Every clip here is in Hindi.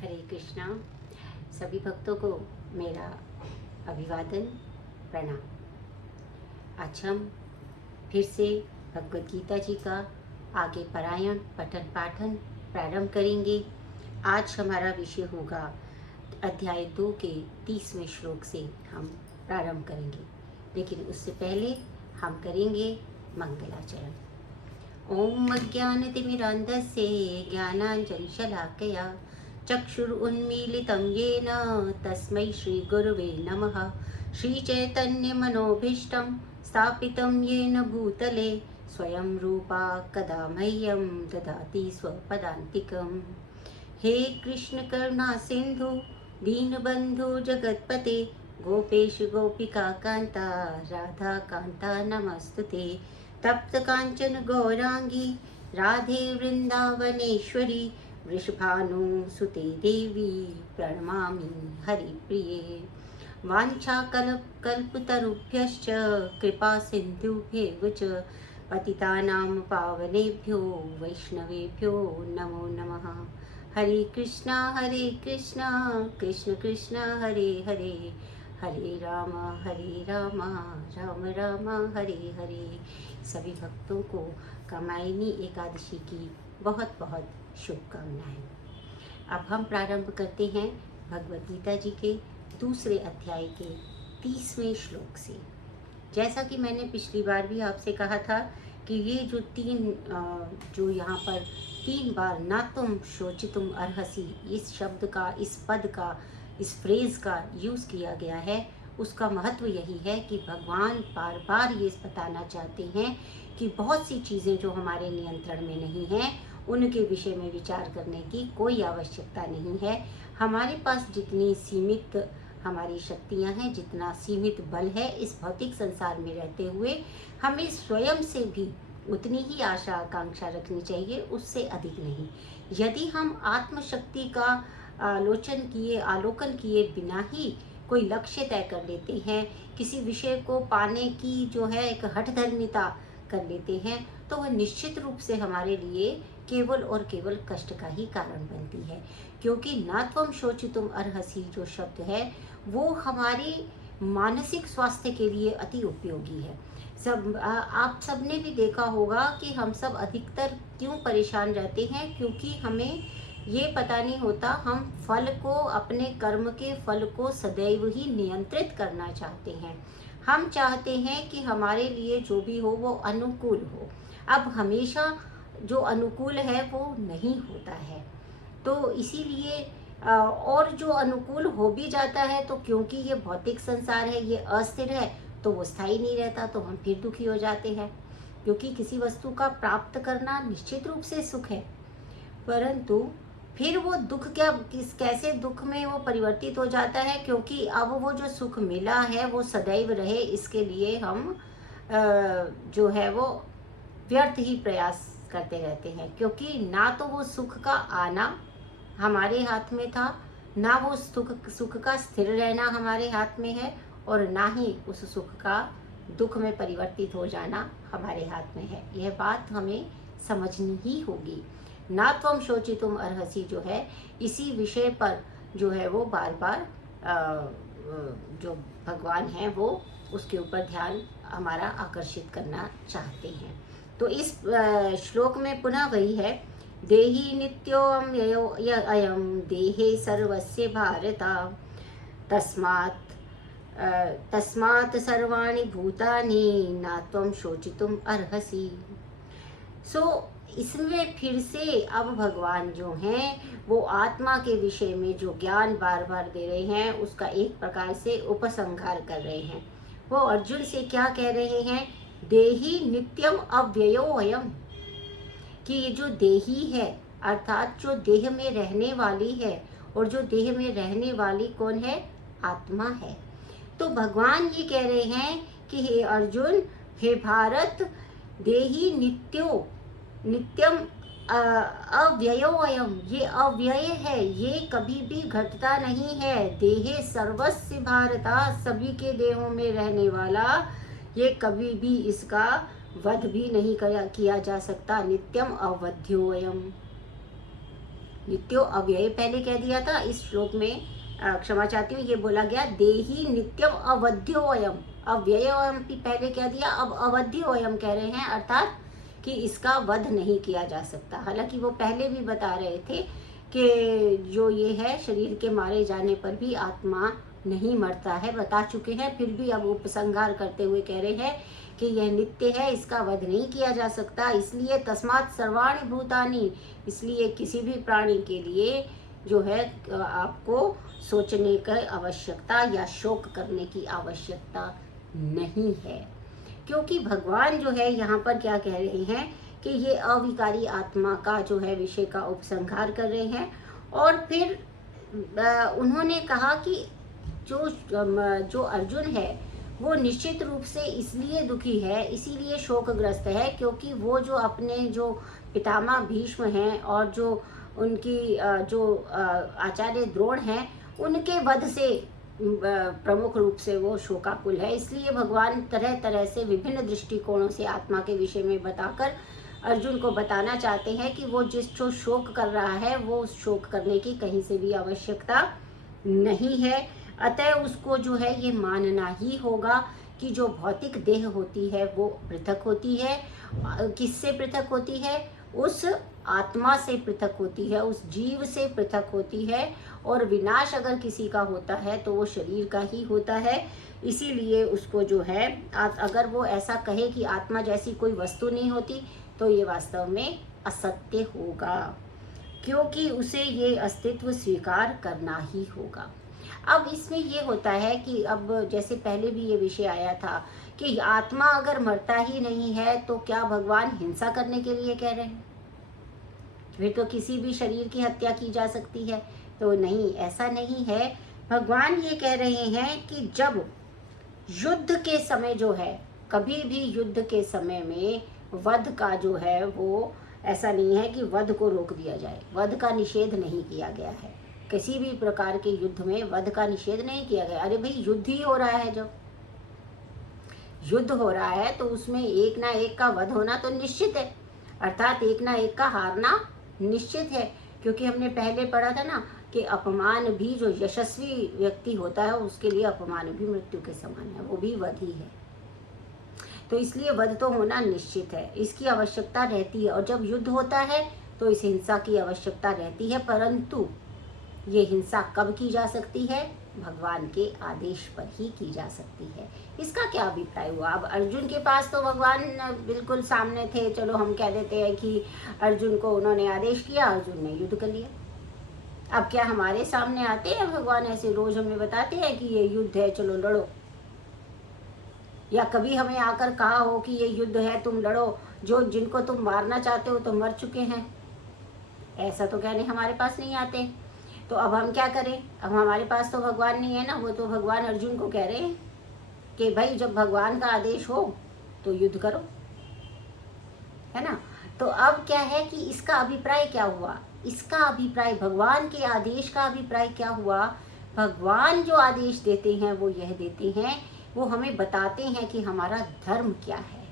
हरे कृष्णा। सभी भक्तों को मेरा अभिवादन, प्रणाम। आज हम फिर से भगवद गीता जी का आगे पारायण पठन पाठन प्रारंभ करेंगे। आज हमारा विषय होगा अध्याय 2 के 30वें श्लोक से हम प्रारंभ करेंगे, लेकिन उससे पहले हम करेंगे मंगलाचरण। ओम अज्ञानतिमिरान्धस्य ज्ञानाञ्जनशलाकया चक्षुरुन्मीलितं येन तस्मै श्रीगुरुवे नमः। श्रीचैतन्यमनोभीष्टं स्थापितं येन भूतले स्वयं रूपा कदा मह्यं ददाति स्वपदान्तिकम्। हे कृष्ण करुणा सिंधु दीनबंधु जगतपते गोपेश गोपिका कांता राधा कांता नमस्तुते। तप्त कांचन गौरांगी राधे वृंदावनेश्वरी वृषभानुसुते देवी प्रणमामि हरिप्रिये। वाञ्छाकल्पतरुभ्यश्च कृपा सिन्धुभ्येव च पतितानां पावनेभ्यो वैष्णवेभ्यो नमो नमः। हरे कृष्णा कृष्ण कृष्ण हरे हरे, हरे राम राम राम हरे हरे। सभी भक्तों को कामायनी एकादशी की बहुत बहुत शुभकामनाएं। अब हम प्रारंभ करते हैं भगवद गीता जी के दूसरे अध्याय के 30वें श्लोक से। जैसा कि मैंने पिछली बार भी आपसे कहा था कि ये जो यहाँ पर 3 बार ना तुम शोचितुम अर्हसि, इस शब्द का, इस पद का, इस फ्रेज का यूज़ किया गया है, उसका महत्व यही है कि भगवान बार बार ये बताना चाहते हैं कि बहुत सी चीज़ें जो हमारे नियंत्रण में नहीं हैं उनके विषय में विचार करने की कोई आवश्यकता नहीं है। हमारे पास जितनी सीमित हमारी शक्तियां हैं, जितना सीमित बल है इस भौतिक संसार में रहते हुए, हमें स्वयं से भी उतनी ही आशा आकांक्षा रखनी चाहिए, उससे अधिक नहीं। यदि हम आत्मशक्ति का आलोकन किए बिना ही कोई लक्ष्य तय कर लेते हैं, किसी विषय को पाने की जो है एक हठधर्मिता कर लेते हैं, तो वह निश्चित रूप से हमारे लिए केवल और केवल कष्ट का ही कारण बनती है। क्योंकि ना त्वम शोचितुम अर्हसि जो शब्द है वो हमारे मानसिक स्वास्थ्य के लिए अति उपयोगी है। आप सब ने भी देखा होगा कि हम सब अधिकतर क्यों परेशान रहते हैं, क्योंकि हमें ये पता नहीं होता, हम फल को, अपने कर्म के फल को सदैव ही नियंत्रित करना चाहते हैं। हम चाहते हैं कि हमारे लिए जो भी हो वो अनुकूल हो। अब हमेशा जो अनुकूल है वो नहीं होता है, तो इसीलिए और जो अनुकूल हो भी जाता है तो क्योंकि ये भौतिक संसार है, ये अस्थिर है, तो वो स्थायी नहीं रहता, तो हम फिर दुखी हो जाते हैं। क्योंकि किसी वस्तु का प्राप्त करना निश्चित रूप से सुख है, परंतु फिर वो दुख कैसे दुख में वो परिवर्तित हो जाता है, क्योंकि अब वो जो सुख मिला है वो सदैव रहे, इसके लिए हम जो है वो व्यर्थ ही प्रयास करते रहते हैं। क्योंकि ना तो वो सुख का आना हमारे हाथ में था, ना वो सुख का स्थिर रहना हमारे हाथ में है, और ना ही उस सुख का दुख में परिवर्तित हो जाना हमारे हाथ में है। यह बात हमें समझनी ही होगी। ना त्वम शोचितुम अर्हसि जो है, इसी विषय पर जो है वो बार बार जो भगवान हैं वो उसके ऊपर ध्यान हमारा आकर्षित करना चाहते हैं। तो इस श्लोक में पुनः वही है, देहि नित्योऽयम् अयं देहे सर्वस्य भारता तस्मात् सर्वाणि भूतानि न त्वं शोचितुम् अर्हसि। इसमें फिर से अब भगवान जो हैं वो आत्मा के विषय में जो ज्ञान बार बार दे रहे हैं उसका एक प्रकार से उपसंहार कर रहे हैं। वो अर्जुन से क्या कह रहे हैं, देहि नित्यम अव्ययो अयम, कि ये जो देही है अर्थात जो देह में रहने वाली है, और जो देह में रहने वाली कौन है, आत्मा है। तो भगवान ये कह रहे हैं कि हे अर्जुन, हे भारत, देही नित्यम अव्ययो अयम, ये अव्यय है, ये कभी भी घटता नहीं है। देहे सर्वस्य भारता, सभी के देहों में रहने वाला, ये कभी भी इसका वध भी नहीं किया जा सकता। नित्यम अवध्योयम, नित्यो अव्यय पहले कह दिया था इस श्लोक में, क्षमा चाहती हूँ, ये बोला गया देही नित्यम अवध्योयम, अव्ययोयम भी पहले कह दिया, अब अवध्योयम कह रहे हैं, अर्थात कि इसका वध नहीं किया जा सकता। हालांकि वो पहले भी बता रहे थे कि जो ये है शरीर के मारे जाने पर भी आत्मा नहीं मरता है, बता चुके हैं, फिर भी अब उपसंहार करते हुए कह रहे हैं कि यह नित्य है, इसका वध नहीं किया जा सकता। इसलिए तस्मात् सर्वाणि भूतानि, इसलिए किसी भी प्राणी के लिए जो है आपको सोचने की आवश्यकता या शोक करने की आवश्यकता नहीं है, क्योंकि भगवान जो है यहाँ पर क्या कह रहे हैं कि ये अविकारी आत्मा का जो है विषय का उपसंहार कर रहे हैं। और फिर उन्होंने कहा कि जो अर्जुन है वो निश्चित रूप से इसलिए दुखी है, इसीलिए शोकग्रस्त है, क्योंकि वो जो अपने जो पितामह भीष्म हैं और जो उनकी जो आचार्य द्रोण हैं, उनके वध से प्रमुख रूप से वो शोकाकुल है। इसलिए भगवान तरह तरह से विभिन्न दृष्टिकोणों से आत्मा के विषय में बताकर अर्जुन को बताना चाहते हैं कि वो जो शोक कर रहा है वो शोक करने की कहीं से भी आवश्यकता नहीं है। अतः उसको जो है ये मानना ही होगा कि जो भौतिक देह होती है वो पृथक होती है। किससे पृथक होती है? उस आत्मा से पृथक होती है, उस जीव से पृथक होती है। और विनाश अगर किसी का होता है तो वो शरीर का ही होता है। इसीलिए उसको जो है अगर वो ऐसा कहे कि आत्मा जैसी कोई वस्तु नहीं होती तो ये वास्तव में असत्य होगा, क्योंकि उसे ये अस्तित्व स्वीकार करना ही होगा। अब इसमें ये होता है कि अब जैसे पहले भी ये विषय आया था कि आत्मा अगर मरता ही नहीं है तो क्या भगवान हिंसा करने के लिए कह रहे हैं? फिर तो किसी भी शरीर की हत्या की जा सकती है। तो नहीं, ऐसा नहीं है। भगवान ये कह रहे हैं कि जब युद्ध के समय जो है, कभी भी युद्ध के समय में वध का जो है वो ऐसा नहीं है कि वध को रोक दिया जाए, वध का निषेध नहीं किया गया है। किसी भी प्रकार के युद्ध में वध का निषेध नहीं किया गया। अरे भाई, युद्ध ही हो रहा है, जब युद्ध हो रहा है तो उसमें एक ना एक का वध होना तो निश्चित है, अर्थात एक ना एक का हारना निश्चित है। क्योंकि हमने पहले पढ़ा था ना कि अपमान भी, जो यशस्वी व्यक्ति होता है उसके लिए अपमान भी मृत्यु के समान है, वो भी वध ही है। तो इसलिए वध तो होना निश्चित है, इसकी आवश्यकता रहती है। और जब युद्ध होता है तो इस हिंसा की आवश्यकता रहती है, परंतु ये हिंसा कब की जा सकती है? भगवान के आदेश पर ही की जा सकती है। इसका क्या अभिप्राय हुआ? अब अर्जुन के पास तो भगवान बिल्कुल सामने थे, चलो हम कह देते हैं कि अर्जुन को उन्होंने आदेश किया, अर्जुन ने युद्ध कर लिया। अब क्या हमारे सामने आते हैं भगवान ऐसे, रोज हमें बताते हैं कि ये युद्ध है, चलो लड़ो? या कभी हमें आकर कहा हो कि ये युद्ध है, तुम लड़ो, जो जिनको तुम मारना चाहते हो तो मर चुके हैं? ऐसा तो कहने हमारे पास नहीं आते। तो अब हम क्या करें? अब हमारे पास तो भगवान नहीं है ना, वो तो भगवान अर्जुन को कह रहे हैं कि भाई जब भगवान का आदेश हो तो युद्ध करो, है ना। तो अब क्या है कि इसका अभिप्राय क्या हुआ? इसका अभिप्राय, भगवान के आदेश का अभिप्राय क्या हुआ? भगवान जो आदेश देते हैं वो यह देते हैं, वो हमें बताते हैं कि हमारा धर्म क्या है।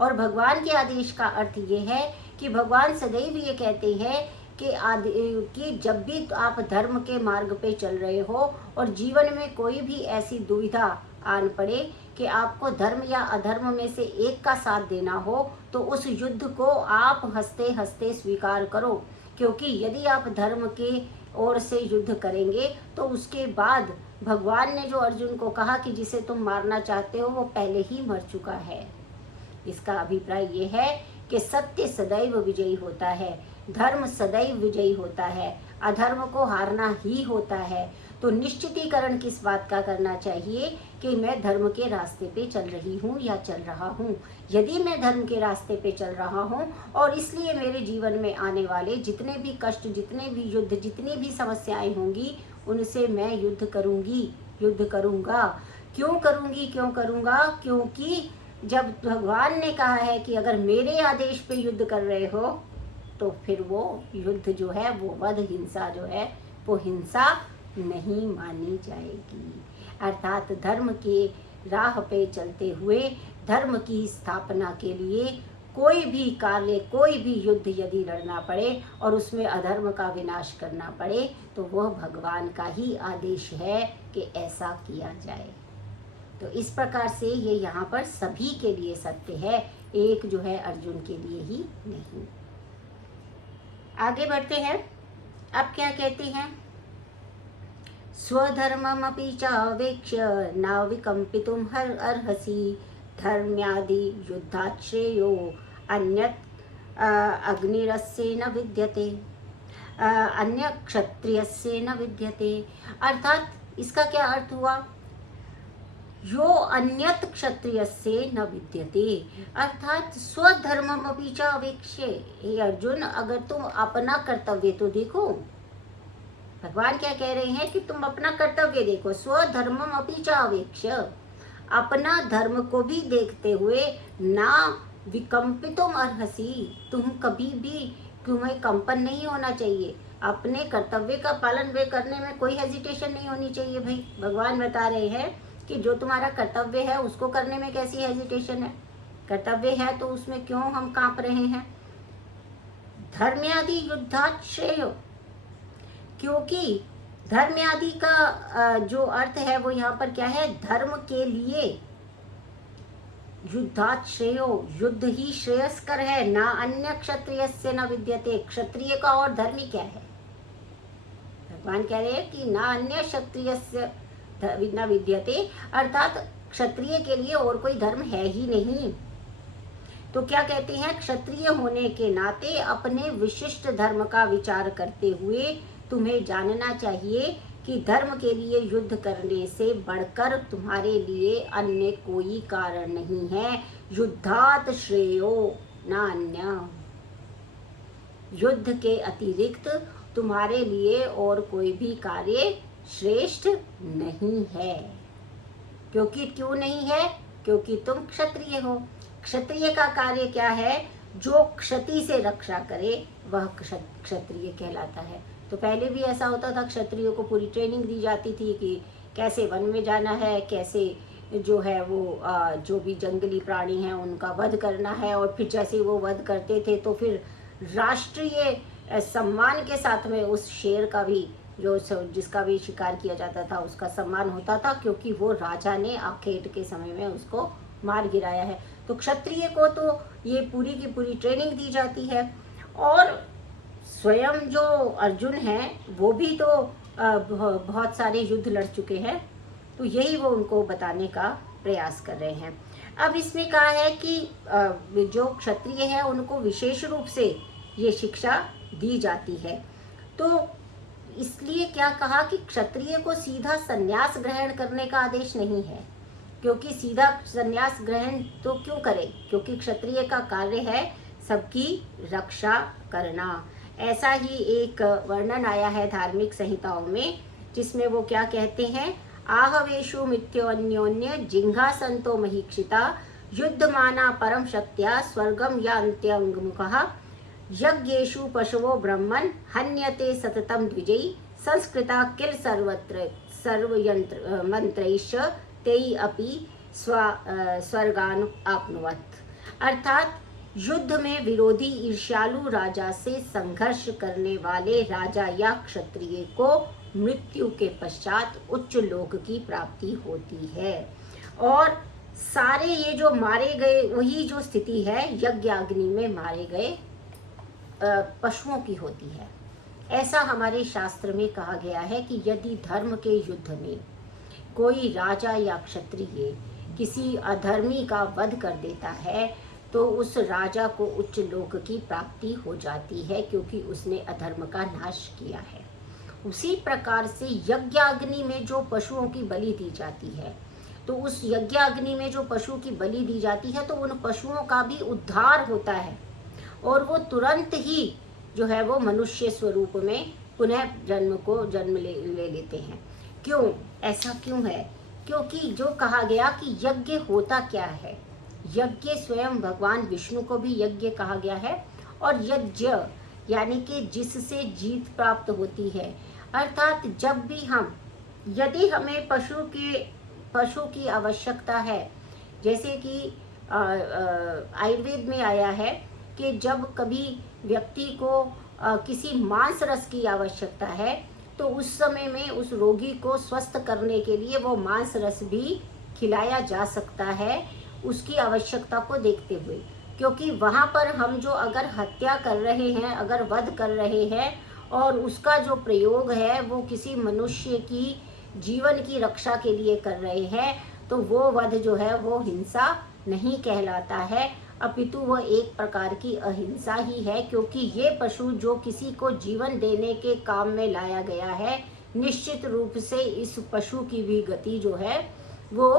और भगवान के आदेश का अर्थ ये है कि भगवान सदैव ये कहते हैं कि जब भी आप धर्म के मार्ग पे चल रहे हो और जीवन में कोई भी ऐसी दुविधा आन पड़े कि आपको धर्म या अधर्म में से एक का साथ देना हो, तो उस युद्ध को आप हंसते हंसते स्वीकार करो। क्योंकि यदि आप धर्म के ओर से युद्ध करेंगे तो उसके बाद भगवान ने जो अर्जुन को कहा कि जिसे तुम मारना चाहते हो वो पहले ही मर चुका है। इसका अभिप्राय ये है कि सत्य सदैव विजयी होता है, धर्म सदैव विजयी होता है, अधर्म को हारना ही होता है। तो निश्चितीकरण किस बात का करना चाहिए कि मैं धर्म के रास्ते पे चल रही हूँ या चल रहा हूँ। यदि मैं धर्म के रास्ते पे चल रहा हूँ और इसलिए मेरे जीवन में आने वाले जितने भी कष्ट, जितने भी युद्ध, जितनी भी समस्याएं होंगी, उनसे मैं युद्ध करूँगी, युद्ध करूँगा। क्यों करूँगी, क्यों करूँगा? क्योंकि जब भगवान ने कहा है कि अगर मेरे आदेश पे युद्ध कर रहे हो तो फिर वो युद्ध जो है, वो वध, हिंसा जो है, वो हिंसा नहीं मानी जाएगी। अर्थात धर्म के राह पे चलते हुए धर्म की स्थापना के लिए कोई भी कार्य, कोई भी युद्ध यदि लड़ना पड़े और उसमें अधर्म का विनाश करना पड़े तो वह भगवान का ही आदेश है कि ऐसा किया जाए। तो इस प्रकार से ये यहाँ पर सभी के लिए सत्य है, एक जो है अर्जुन के लिए ही नहीं। आगे बढ़ते हैं। अब क्या कहते हैं, स्वधर्ममपि चावेक्ष्य न विकम्पितुं अर्हसि धर्म्यादि युद्धात् श्रेयो अन्यत् अग्निरस्य न विद्यते अन्य क्षत्रियस्य न विद्यते। अर्थात इसका क्या अर्थ हुआ, यो अन्यत क्षत्रियस्य न विद्यते, अर्थात स्वधर्ममपि चावेक्ष्य। हे अर्जुन, अगर तुम अपना कर्तव्य तो देखो, भगवान क्या कह रहे हैं कि तुम अपना कर्तव्य देखो, स्वधर्ममपि चावेक्ष्य, अपना धर्म को भी देखते हुए, ना विकम्पितुम अर्हसि, तुम कभी भी तुम्हें कंपन नहीं होना चाहिए, अपने कर्तव्य का पालन वे करने में कोई हेजिटेशन नहीं होनी चाहिए। भाई भगवान बता रहे हैं कि जो तुम्हारा कर्तव्य है उसको करने में कैसी हेजिटेशन है, कर्तव्य है तो उसमें क्यों हम कांप रहे हैं। धर्म्यादि युद्धात् श्रेयो, क्योंकि धर्म्यादि का जो अर्थ है वो यहाँ पर क्या है, धर्म के लिए, युद्धात् श्रेयो, युद्ध ही श्रेयस्कर है, ना अन्य क्षत्रियस्य न विद्यते, क्षत्रिय का और धर्मी क्या है। भगवान कह रहे हैं कि ना अन्य क्षत्रियस्य न विद्यते, अर्थात क्षत्रिय के लिए और कोई धर्म है ही नहीं। तो क्या कहते हैं, क्षत्रिय होने के नाते अपने विशिष्ट धर्म का विचार करते हुए तुम्हें जानना चाहिए कि धर्म के लिए युद्ध करने से बढ़कर तुम्हारे लिए अन्य कोई कारण नहीं है। युद्धात् श्रेयो न अन्य, युद्ध के अतिरिक्त तुम्हारे लिए और कोई भी कार्य श्रेष्ठ नहीं है। क्योंकि क्यों नहीं है, क्योंकि तुम क्षत्रिय हो। क्षत्रिय का कार्य क्या है, जो क्षति से रक्षा करे वह क्षत्रिय कहलाता है। तो पहले भी ऐसा होता था, क्षत्रियों को पूरी ट्रेनिंग दी जाती थी कि कैसे वन में जाना है, कैसे जो है वो जो भी जंगली प्राणी हैं उनका वध करना है, और फिर जैसे वो वध करते थे तो फिर राष्ट्रीय सम्मान के साथ में उस शेर का भी, जो जिसका भी शिकार किया जाता था उसका सम्मान होता था, क्योंकि वो राजा ने आखेट के समय में उसको मार गिराया है। तो क्षत्रिय को तो ये पूरी की पूरी ट्रेनिंग दी जाती है। और स्वयं जो अर्जुन हैं वो भी तो बहुत सारे युद्ध लड़ चुके हैं, तो यही वो उनको बताने का प्रयास कर रहे हैं। अब इसमें कहा है कि जो क्षत्रिय है उनको विशेष रूप से ये शिक्षा दी जाती है। तो इसलिए क्या कहा कि क्षत्रिय को सीधा संन्यास ग्रहण करने का आदेश नहीं है, क्योंकि सीधा संन्यास ग्रहण तो क्यों करे, क्योंकि क्षत्रिय का कार्य है सबकी रक्षा करना। ऐसा ही एक वर्णन आया है धार्मिक संहिताओं में, जिसमें वो क्या कहते हैं, आहवेशु मिथ्योन्योन्य जिंघासंतो महीक्षिता युद्धमाना परम शक्त्या स्वर्गम यान्त्यंगमुखः यज्ञेषु पशवो ब्रह्मन् हन्यते सततम द्विजयी संस्कृता किल सर्वत्र सर्वयंत्र मंत्रैश्च तेई अपि स्वर्गानु आप्नुवत्। अर्थात युद्ध में विरोधी ईर्ष्यालु राजा से संघर्ष करने वाले राजा या क्षत्रिय को मृत्यु के पश्चात उच्च लोक की प्राप्ति होती है। और सारे ये जो मारे गए, वही जो स्थिति है यज्ञ अग्नि में मारे गए पशुओं की होती है। ऐसा हमारे शास्त्र में कहा गया है कि यदि धर्म के युद्ध में कोई राजा या क्षत्रिय किसी अधर्मी का वध कर देता है तो उस राजा को उच्च लोक की प्राप्ति हो जाती है, क्योंकि उसने अधर्म का नाश किया है। उसी प्रकार से यज्ञाग्नि में जो पशुओं की बलि दी जाती है, तो उस यज्ञाग्नि में जो पशु की बलि दी जाती है तो उन पशुओं का भी उद्धार होता है और वो तुरंत ही जो है वो मनुष्य स्वरूप में पुनः जन्म ले लेते हैं। क्यों, ऐसा क्यों है? क्योंकि जो कहा गया कि यज्ञ होता क्या है, यज्ञ स्वयं भगवान विष्णु को भी यज्ञ कहा गया है, और यज्ञ यानी कि जिससे जीत प्राप्त होती है। अर्थात जब भी यदि हमें पशु की आवश्यकता है, जैसे कि आयुर्वेद में आया है कि जब कभी व्यक्ति को किसी मांस रस की आवश्यकता है तो उस समय में उस रोगी को स्वस्थ करने के लिए वो मांस रस भी खिलाया जा सकता है, उसकी आवश्यकता को देखते हुए। क्योंकि वहाँ पर हम जो अगर हत्या कर रहे हैं, अगर वध कर रहे हैं और उसका जो प्रयोग है वो किसी मनुष्य की जीवन की रक्षा के लिए कर रहे हैं, तो वो वध जो है वो हिंसा नहीं कहलाता है, अपितु वह एक प्रकार की अहिंसा ही है। क्योंकि ये पशु जो किसी को जीवन देने के काम में लाया गया है, निश्चित रूप से इस पशु की भी गति जो है वो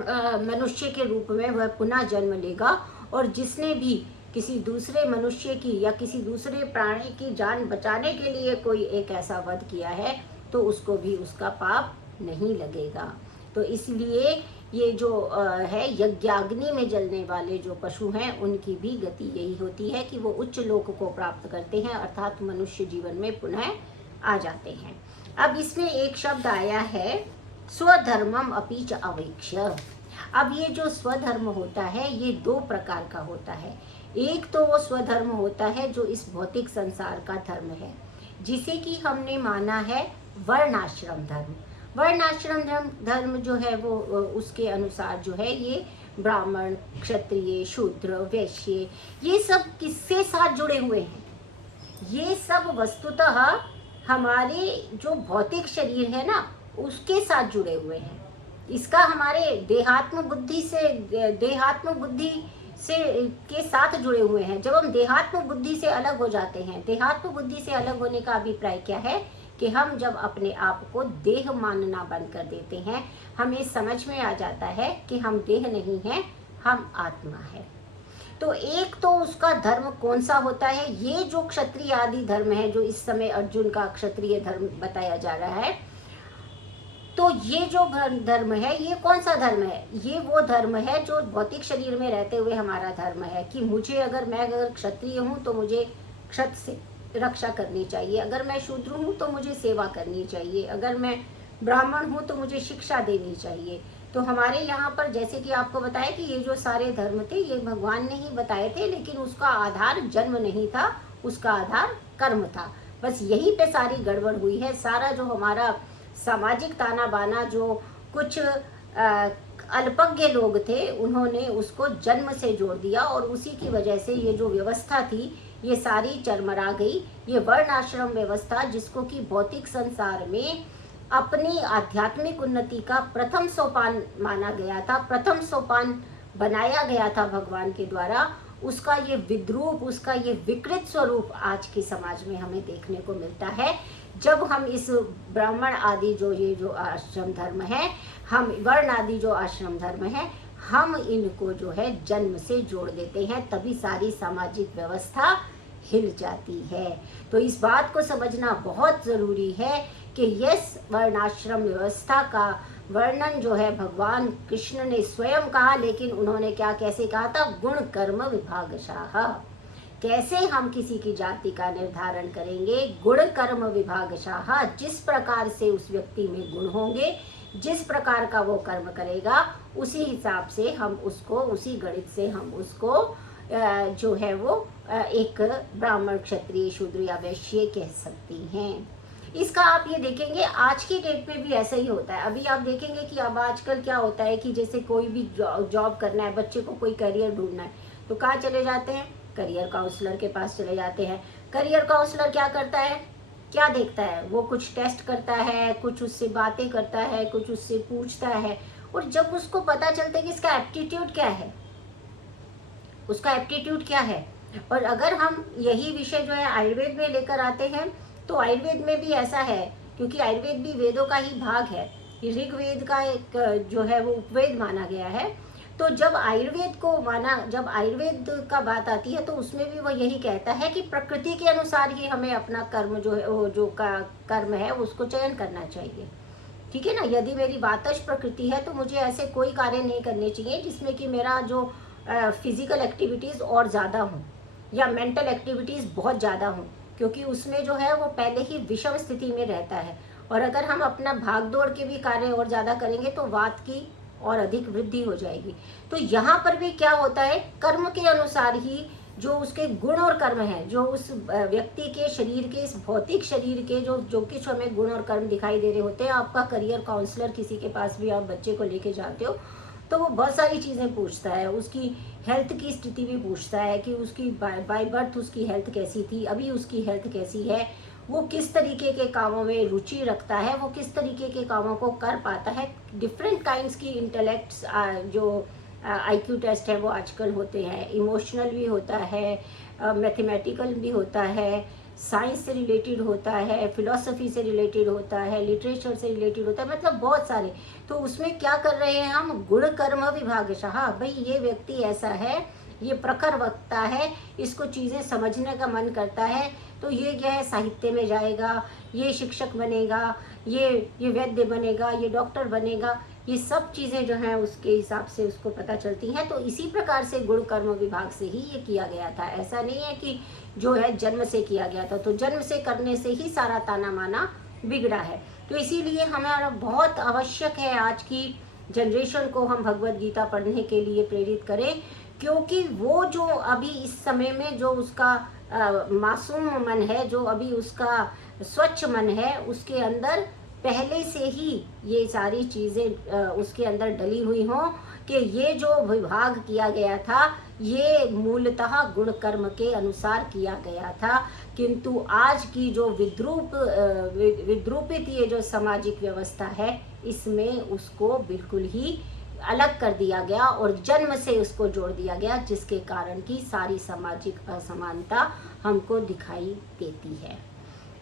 मनुष्य के रूप में वह पुनः जन्म लेगा। और जिसने भी किसी दूसरे मनुष्य की या किसी दूसरे प्राणी की जान बचाने के लिए कोई एक ऐसा वध किया है तो उसको भी उसका पाप नहीं लगेगा। तो इसलिए ये जो है यज्ञाग्नि में जलने वाले जो पशु हैं उनकी भी गति यही होती है कि वो उच्च लोक को प्राप्त करते हैं, अर्थात मनुष्य जीवन में पुनः आ जाते हैं। अब इसमें एक शब्द आया है स्वधर्मम अपि च अवेक्ष्य। अब ये जो स्वधर्म होता है ये दो प्रकार का होता है। एक तो वो स्वधर्म होता है जो इस भौतिक संसार का धर्म है, जिसे कि हमने माना है वर्णाश्रम धर्म। वर्णाश्रम धर्म जो है वो उसके अनुसार जो है ये ब्राह्मण, क्षत्रिय, शूद्र, वैश्य, ये सब किससे साथ जुड़े हुए हैं? ये सब वस्तुतः हमारे जो भौतिक शरीर है ना उसके साथ जुड़े हुए हैं। इसका हमारे देहात्म बुद्धि से के साथ जुड़े हुए हैं। जब हम देहात्म बुद्धि से अलग हो जाते हैं, देहात्म बुद्धि से अलग होने का अभिप्राय क्या है कि हम जब अपने आप को देह मानना बंद कर देते हैं, हमें समझ में आ जाता है कि हम देह नहीं हैं, हम आत्मा है। तो एक तो उसका धर्म कौन सा होता है, ये जो क्षत्रिय आदि धर्म है, जो इस समय अर्जुन का क्षत्रिय धर्म बताया जा रहा है, तो ये जो धर्म है ये कौन सा धर्म है? ये वो धर्म है जो भौतिक शरीर में रहते हुए हमारा धर्म है कि मुझे मैं अगर क्षत्रिय हूँ तो मुझे क्षत्र से रक्षा करनी चाहिए, अगर मैं शूद्र हूँ तो मुझे सेवा करनी चाहिए, अगर मैं ब्राह्मण हूँ तो मुझे शिक्षा देनी चाहिए। तो हमारे यहाँ पर जैसे कि आपको बताया कि ये जो सारे धर्म थे ये भगवान ने ही बताए थे, लेकिन उसका आधार जन्म नहीं था, उसका आधार कर्म था। बस यहीं पे सारी गड़बड़ हुई है। सारा जो हमारा सामाजिक ताना बाना जो कुछ अल्पज्ञ लोग थे उन्होंने उसको जन्म से जोड़ दिया और उसी की वजह से ये जो व्यवस्था थी ये सारी चरमरा गई। ये वर्ण आश्रम व्यवस्था जिसको कि भौतिक संसार में अपनी आध्यात्मिक उन्नति का प्रथम सोपान माना गया था, प्रथम सोपान बनाया गया था भगवान के द्वारा, उसका ये विद्रूप, उसका ये विकृत स्वरूप आज के समाज में हमें देखने को मिलता है। जब हम इस ब्राह्मण आदि जो ये जो आश्रम धर्म है, हम वर्ण आदि जो आश्रम धर्म है, हम इनको जो है जन्म से जोड़ देते हैं, तभी सारी सामाजिक व्यवस्था हिल जाती है। तो इस बात को समझना बहुत ज़रूरी है कि यस वर्णाश्रम व्यवस्था का वर्णन जो है भगवान कृष्ण ने स्वयं कहा, लेकिन उन्होंने क्या कैसे कहा था? गुण कर्म विभागशाह। कैसे हम किसी की जाति का निर्धारण करेंगे? गुण कर्म विभागशाह। जिस प्रकार से उस व्यक्ति में गुण होंगे, जिस प्रकार का वो कर्म करेगा, उसी हिसाब से हम उसको, उसी गणित से हम उसको जो है वो एक ब्राह्मण, क्षत्रिय, शूद्र या वैश्य कह सकती हैं। इसका आप ये देखेंगे आज की डेट में भी ऐसा ही होता है। अभी आप देखेंगे कि अब आजकल क्या होता है कि जैसे कोई भी जॉब करना है, बच्चे को कोई करियर ढूंढना है, तो कहाँ चले जाते हैं? करियर काउंसलर के पास चले जाते हैं। करियर काउंसलर क्या करता है, क्या देखता है? वो कुछ टेस्ट करता है, कुछ उससे बातें करता है, कुछ उससे पूछता है, और जब उसको पता चलता है कि इसका एप्टीट्यूड क्या है, उसका एप्टीट्यूड क्या है, और अगर हम यही विषय जो है आयुर्वेद में लेकर आते हैं तो आयुर्वेद में भी ऐसा है, क्योंकि आयुर्वेद भी वेदों का ही भाग है, ऋग्वेद का एक जो है वो उपवेद माना गया है। तो जब आयुर्वेद को माना, जब आयुर्वेद का बात आती है तो उसमें भी वो यही कहता है कि प्रकृति के अनुसार ही हमें अपना कर्म जो है वो जो का कर्म है उसको चयन करना चाहिए। ठीक है ना? यदि मेरी वातज प्रकृति है तो मुझे ऐसे कोई कार्य नहीं करने चाहिए जिसमें कि मेरा जो फिजिकल एक्टिविटीज़ और ज़्यादा हों या मेंटल एक्टिविटीज़ बहुत ज़्यादा हों, क्योंकि उसमें जो है वो पहले ही विषम स्थिति में रहता है। और अगर हम अपना भाग दौड़ के भी कार्य और ज़्यादा करेंगे तो वात की और अधिक वृद्धि हो जाएगी। तो यहाँ पर भी क्या होता है, कर्म के अनुसार ही जो उसके गुण और कर्म है, जो उस व्यक्ति के शरीर के, इस भौतिक शरीर के जो कुछ हमें गुण और कर्म दिखाई दे रहे होते हैं। आपका करियर काउंसलर किसी के पास भी आप बच्चे को लेके जाते हो तो वो बहुत सारी चीज़ें पूछता है, उसकी हेल्थ की स्थिति भी पूछता है कि उसकी बाय बर्थ उसकी हेल्थ कैसी थी, अभी उसकी हेल्थ कैसी है, वो किस तरीके के कामों में रुचि रखता है, वो किस तरीके के कामों को कर पाता है। डिफरेंट काइंड्स की इंटेलेक्ट्स जो आईक्यू टेस्ट है वो आजकल होते हैं, इमोशनल भी होता है, मैथमेटिकल भी होता है, साइंस से रिलेटेड होता है, फिलॉसफी से रिलेटेड होता है, लिटरेचर से रिलेटेड होता है, मतलब बहुत सारे। तो उसमें क्या कर रहे हैं हम, गुण कर्म विभागशः, भाई ये व्यक्ति ऐसा है, ये प्रखर वक्ता है, इसको चीज़ें समझने का मन करता है, तो ये क्या है, साहित्य में जाएगा, ये शिक्षक बनेगा, ये वैद्य बनेगा, ये डॉक्टर बनेगा। ये सब चीज़ें जो हैं उसके हिसाब से उसको पता चलती हैं। तो इसी प्रकार से गुण कर्म विभाग से ही ये किया गया था। ऐसा नहीं है कि जो है जन्म से किया गया था, तो जन्म से करने से ही सारा ताना माना बिगड़ा है। तो इसीलिए हमारा बहुत आवश्यक है आज की जनरेशन को हम भगवद गीता पढ़ने के लिए प्रेरित करें, क्योंकि वो जो अभी इस समय में जो उसका मासूम मन है, जो अभी उसका स्वच्छ मन है, उसके अंदर पहले से ही ये सारी चीज़ें उसके अंदर डली हुई हों कि ये जो विभाग किया गया था ये मूलतः गुण कर्म के अनुसार किया गया था। किंतु आज की जो विद्रूपित ये जो सामाजिक व्यवस्था है, इसमें उसको बिल्कुल ही अलग कर दिया गया और जन्म से उसको जोड़ दिया गया, जिसके कारण की सारी सामाजिक असमानता हमको दिखाई देती है।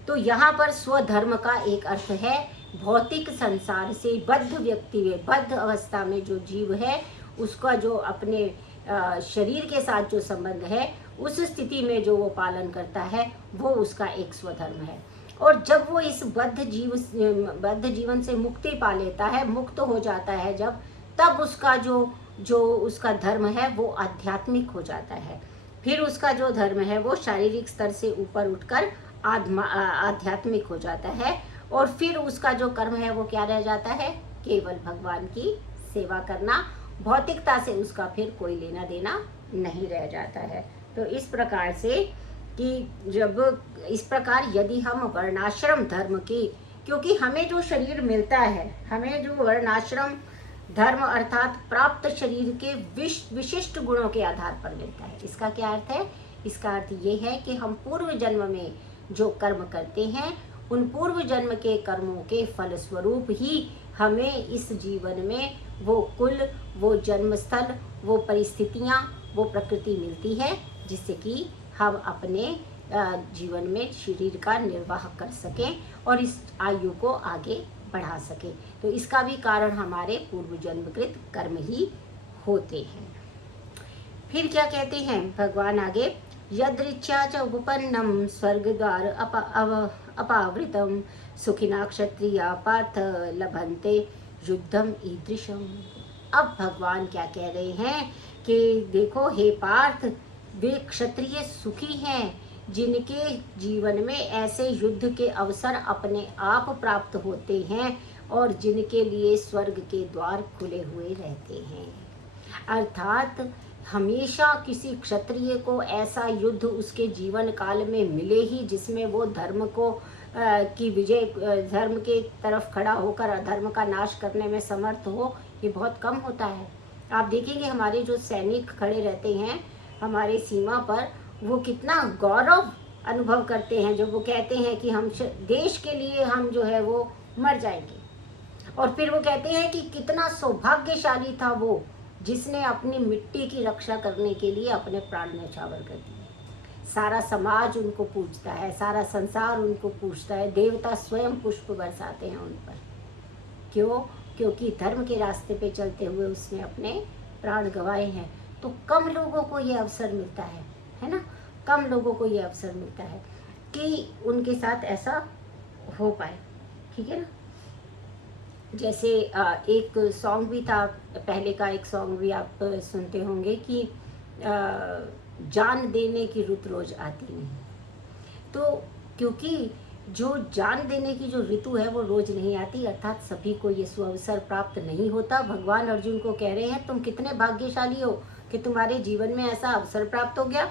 तो यहाँ पर स्वधर्म का एक अर्थ है भौतिक संसार से बद्ध व्यक्ति में, बद्ध अवस्था में जो जीव है उसका जो अपने शरीर के साथ जो संबंध है, उस स्थिति में जो वो पालन करता है वो उसका एक स्वधर्म है। और जब वो इस बद्ध जीवन से मुक्ति पा लेता है, मुक्त हो जाता है जब, तब उसका जो उसका धर्म है वो आध्यात्मिक हो जाता है। फिर उसका जो धर्म है वो शारीरिक स्तर से ऊपर उठकर आध्यात्मिक हो जाता है। और फिर उसका जो कर्म है वो क्या रह जाता है, केवल भगवान की सेवा करना। भौतिकता से उसका फिर कोई लेना देना नहीं रह जाता है। तो इस प्रकार से कि जब इस प्रकार यदि हम वर्णाश्रम धर्म की, क्योंकि हमें जो शरीर मिलता है, हमें जो वर्णाश्रम धर्म अर्थात प्राप्त शरीर के विशिष्ट गुणों के आधार पर मिलता है। इसका क्या अर्थ है, इसका अर्थ ये है कि हम पूर्व जन्म में जो कर्म करते हैं, उन पूर्व जन्म के कर्मों के फल स्वरूप ही हमें इस जीवन में वो कुल, वो जन्म स्थल, वो परिस्थितियाँ, वो प्रकृति मिलती है, जिससे कि हम अपने जीवन में शरीर का निर्वाह कर सकें और इस आयु को आगे बढ़ा सकें। तो इसका भी कारण हमारे पूर्व जन्मकृत कर्म ही होते हैं। फिर क्या कहते हैं भगवान आगे, यदृच्छा च उपपन्नम स्वर्ग द्वार अपावृतम सुखिना क्षत्रिया पार्थ लभन्ते युद्धम ईदृशम। अब भगवान क्या कह रहे हैं कि देखो हे पार्थ, वे क्षत्रिय सुखी हैं जिनके जीवन में ऐसे युद्ध के अवसर अपने आप प्राप्त होते हैं और जिनके लिए स्वर्ग के द्वार खुले हुए रहते हैं। अर्थात हमेशा किसी क्षत्रिय को ऐसा युद्ध उसके जीवन काल में मिले ही जिसमें वो धर्म को की विजय, धर्म के तरफ खड़ा होकर अधर्म का नाश करने में समर्थ हो, ये बहुत कम होता है। आप देखेंगे हमारे जो सैनिक खड़े रहते हैं हमारे सीमा पर, वो कितना गौरव अनुभव करते हैं जब वो कहते हैं कि हम देश के लिए हम जो है वो मर जाएंगे। और फिर वो कहते हैं कि कितना सौभाग्यशाली था वो जिसने अपनी मिट्टी की रक्षा करने के लिए अपने प्राण न्यौछावर कर दिए। सारा समाज उनको पूजता है, सारा संसार उनको पूजता है, देवता स्वयं पुष्प बरसाते हैं उन पर। क्यों? क्योंकि धर्म के रास्ते पे चलते हुए उसने अपने प्राण गंवाए हैं। तो कम लोगों को ये अवसर मिलता है ना, कम लोगों को ये अवसर मिलता है कि उनके साथ ऐसा हो पाए, ठीक है ना। जैसे एक सॉन्ग भी था, पहले का एक सॉन्ग भी आप सुनते होंगे कि जान देने की रुत रोज आती नहीं। तो क्योंकि जो जान देने की जो ऋतु है वो रोज नहीं आती, अर्थात सभी को ये सुअवसर प्राप्त नहीं होता। भगवान अर्जुन को कह रहे हैं तुम कितने भाग्यशाली हो कि तुम्हारे जीवन में ऐसा अवसर प्राप्त हो गया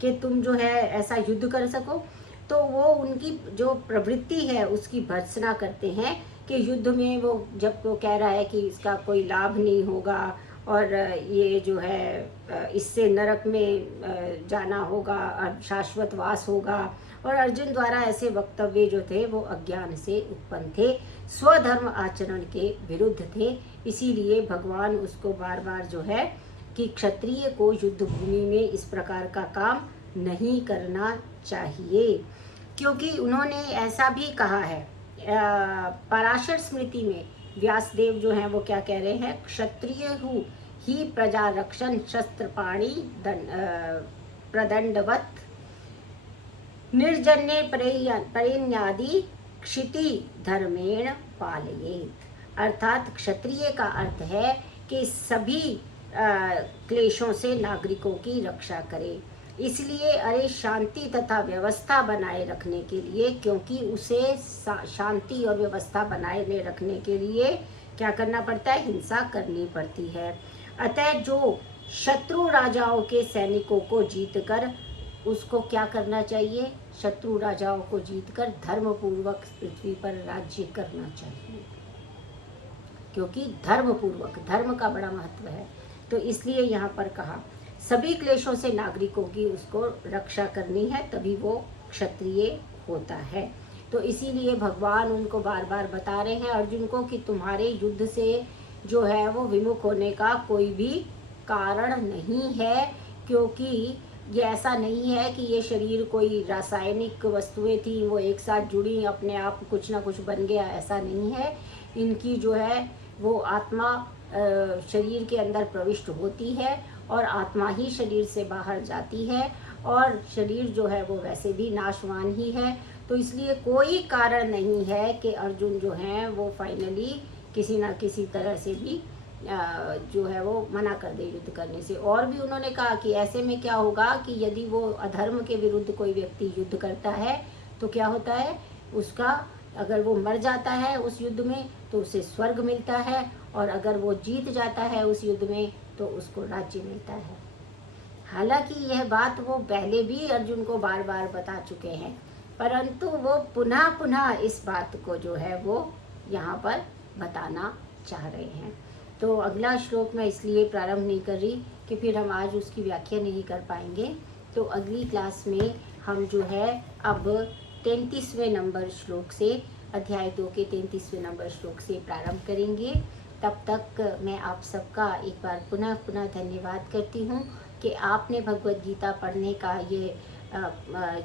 कि तुम जो है ऐसा युद्ध कर सको। तो वो उनकी जो प्रवृत्ति है उसकी भर्त्सना करते हैं कि युद्ध में वो जब वो कह रहा है कि इसका कोई लाभ नहीं होगा और ये जो है इससे नरक में जाना होगा, शाश्वत वास होगा। और अर्जुन द्वारा ऐसे वक्तव्य जो थे वो अज्ञान से उत्पन्न थे, स्वधर्म आचरण के विरुद्ध थे। इसीलिए भगवान उसको बार बार जो है कि क्षत्रिय को युद्ध भूमि में इस प्रकार का काम नहीं करना चाहिए, क्योंकि उन्होंने ऐसा भी कहा है। पराशर स्मृति में व्यासदेव जो हैं वो क्या कह रहे हैं, क्षत्रिय हूँ ही प्रजा रक्षण शस्त्र पाणी प्रदंडवत निर्जन्य परिण्यादि क्षिति धर्मेण पालयेत। अर्थात क्षत्रिय का अर्थ है कि सभी क्लेशों से नागरिकों की रक्षा करे। इसलिए अरे शांति तथा व्यवस्था बनाए रखने के लिए, क्योंकि उसे शांति और व्यवस्था बनाए रखने के लिए क्या करना पड़ता है, हिंसा करनी पड़ती है। अतः जो शत्रु राजाओं के सैनिकों को जीतकर उसको क्या करना चाहिए, शत्रु राजाओं को जीतकर धर्मपूर्वक पृथ्वी पर राज्य करना चाहिए, क्योंकि धर्मपूर्वक, धर्म का बड़ा महत्व है। तो इसलिए यहाँ पर कहा सभी क्लेशों से नागरिकों की उसको रक्षा करनी है, तभी वो क्षत्रिय होता है। तो इसीलिए भगवान उनको बार बार बता रहे हैं अर्जुन को कि तुम्हारे युद्ध से जो है वो विमुख होने का कोई भी कारण नहीं है, क्योंकि ये ऐसा नहीं है कि ये शरीर कोई रासायनिक वस्तुएं थी, वो एक साथ जुड़ी अपने आप कुछ ना कुछ बन गया, ऐसा नहीं है। इनकी जो है वो आत्मा शरीर के अंदर प्रविष्ट होती है और आत्मा ही शरीर से बाहर जाती है, और शरीर जो है वो वैसे भी नाशवान ही है। तो इसलिए कोई कारण नहीं है कि अर्जुन जो हैं वो फाइनली किसी ना किसी तरह से भी जो है वो मना कर दे युद्ध करने से। और भी उन्होंने कहा कि ऐसे में क्या होगा कि यदि वो अधर्म के विरुद्ध कोई व्यक्ति युद्ध करता है तो क्या होता है, उसका अगर वो मर जाता है उस युद्ध में तो उसे स्वर्ग मिलता है, और अगर वो जीत जाता है उस युद्ध में तो उसको राज्य मिलता है। हालांकि यह बात वो पहले भी अर्जुन को बार बार बता चुके हैं, परंतु वो पुनः पुनः इस बात को जो है वो यहाँ पर बताना चाह रहे हैं। तो अगला श्लोक मैं इसलिए प्रारंभ नहीं कर रही कि फिर हम आज उसकी व्याख्या नहीं कर पाएंगे। तो अगली क्लास में हम जो है अब 33वें नंबर श्लोक से, अध्याय 2 के 33वें नंबर श्लोक से प्रारंभ करेंगे। तब तक मैं आप सबका एक बार पुनः पुनः धन्यवाद करती हूँ कि आपने भगवद गीता पढ़ने का ये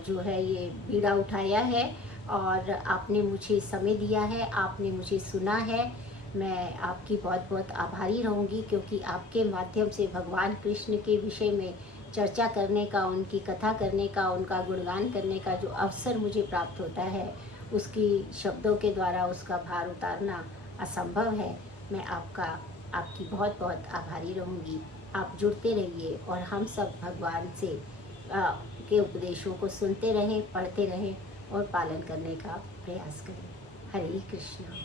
जो है ये बीड़ा उठाया है, और आपने मुझे समय दिया है, आपने मुझे सुना है। मैं आपकी बहुत बहुत आभारी रहूँगी, क्योंकि आपके माध्यम से भगवान कृष्ण के विषय में चर्चा करने का, उनकी कथा करने का, उनका गुणगान करने का जो अवसर मुझे प्राप्त होता है, उसकी शब्दों के द्वारा उसका भार उतारना असंभव है। मैं आपकी बहुत बहुत आभारी रहूँगी। आप जुड़ते रहिए और हम सब भगवान से के उपदेशों को सुनते रहें, पढ़ते रहें और पालन करने का प्रयास करें। हरे कृष्णा।